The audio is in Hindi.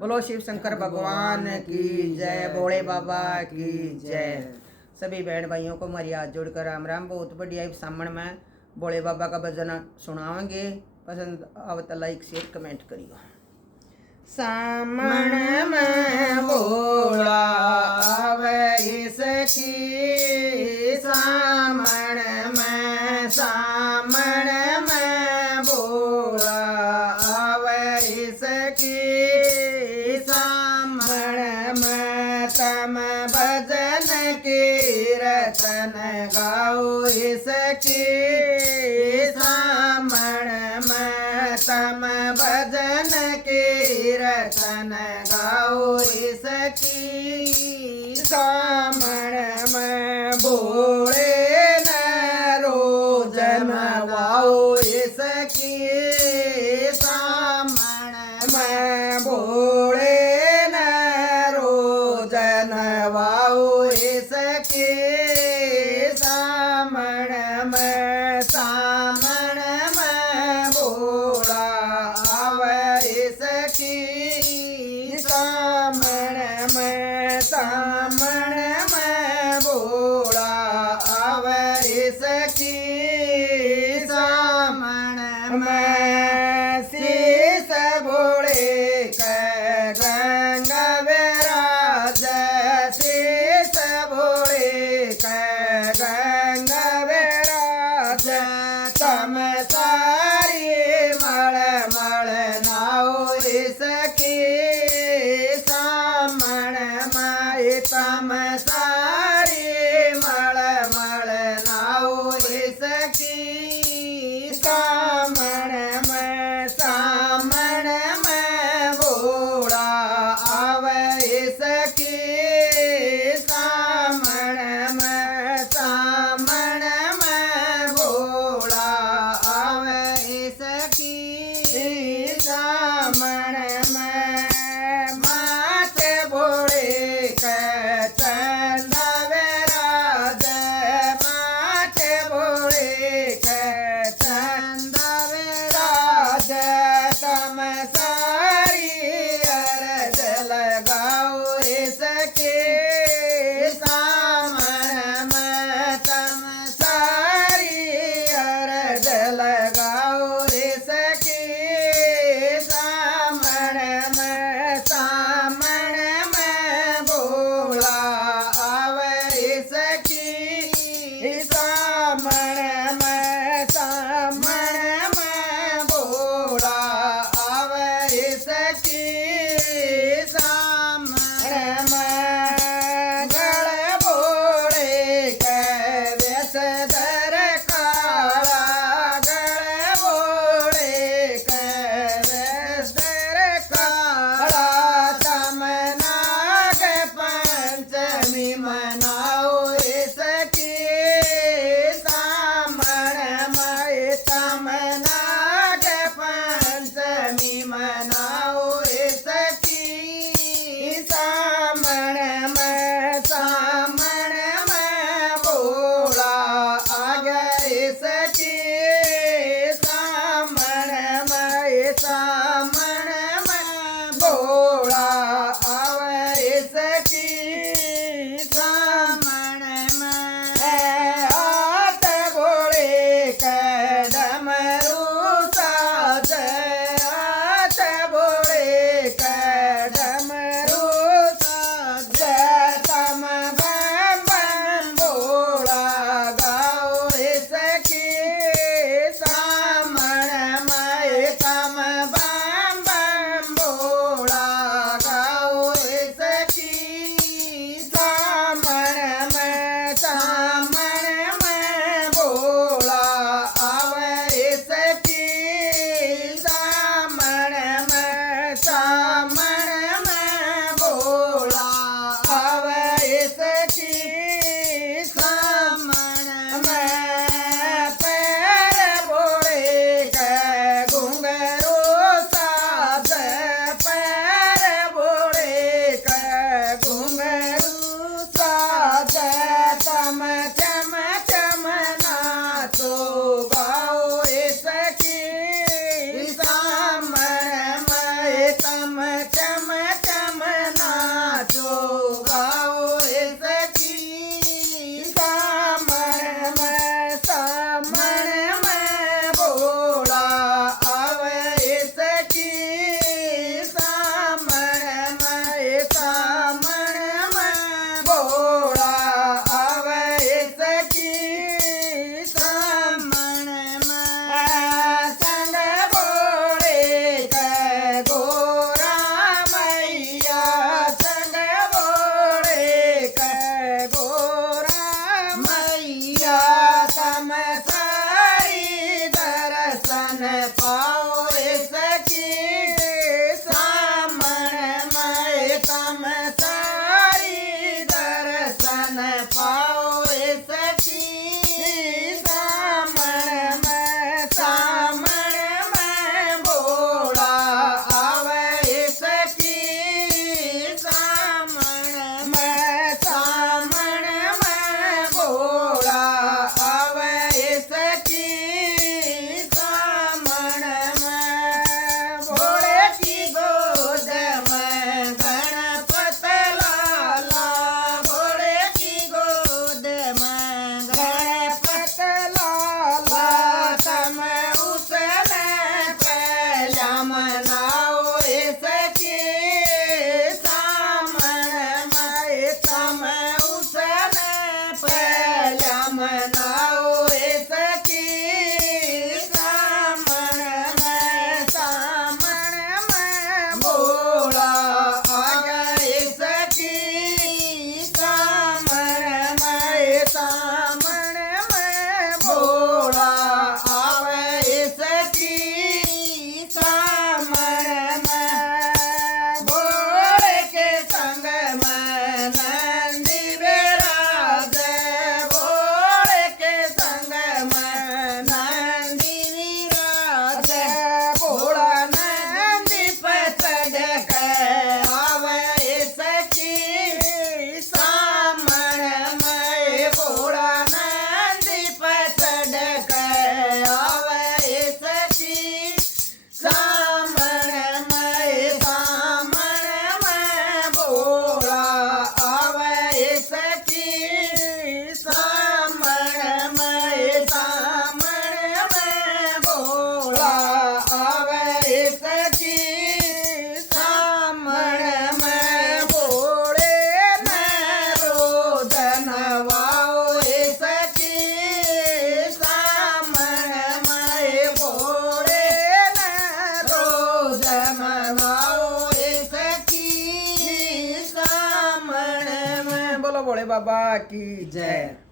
बोलो शिव शंकर भगवान की जय, भोले बाबा की जय। सभी बहन भाइयों को हमारी हाथ जोड़कर राम राम। बहुत बढ़िया सामण में भोले बाबा का भजन सुनाओगे। पसंद आव तो लाइक शेयर कमेंट करियो। सामण में भोला आवे सखी, सामण में भोला आवे सखी, सामण में तम भजन कीर्तन गाओ सखी, सामण में तम भजन कीर्तन गाओ सखी, सामण में भोले न रोज नवाओ सखी, सामण में भोले न रोज नवाओ सखी, सामण में भोला आवे सखी, सामण में भोला आवे सखी, सामण में शीश भोले के गंगा विराज, शीश भोले के गंगा विराज, तम सारी मल मल नाओ सखी, सामण में तम सारी मल मल नाओ सखी, सामण में भोला आवे सखी, सामण में भोला आवे सखी, सामण में माथे भोले के चंदा विराज, माथे भोले के चंदा विराज, तम सारी अरज लगाओ सखी, सामण में तम सारी अरज लगाओ सखी, सामण में भोला आवे सखी, सामण में भोला आवे सखी, सामण में गल भोले के वेशधर काला, गल भोले के वेशधर काला, तम नाग पंचमी मनाओ सखी, सामण में तम नाग पंचमी मनाओ सखी, सामण में भोला आ गए सखी, सामण में भोला आवे सखी, सामण में हाथ भोले के डमरू साज, हाथ भोले के डमरू साज, तम बम बम भोला गाओ सखी, सामण में तम बम बम भोला गाओ भोले बाबा की जय।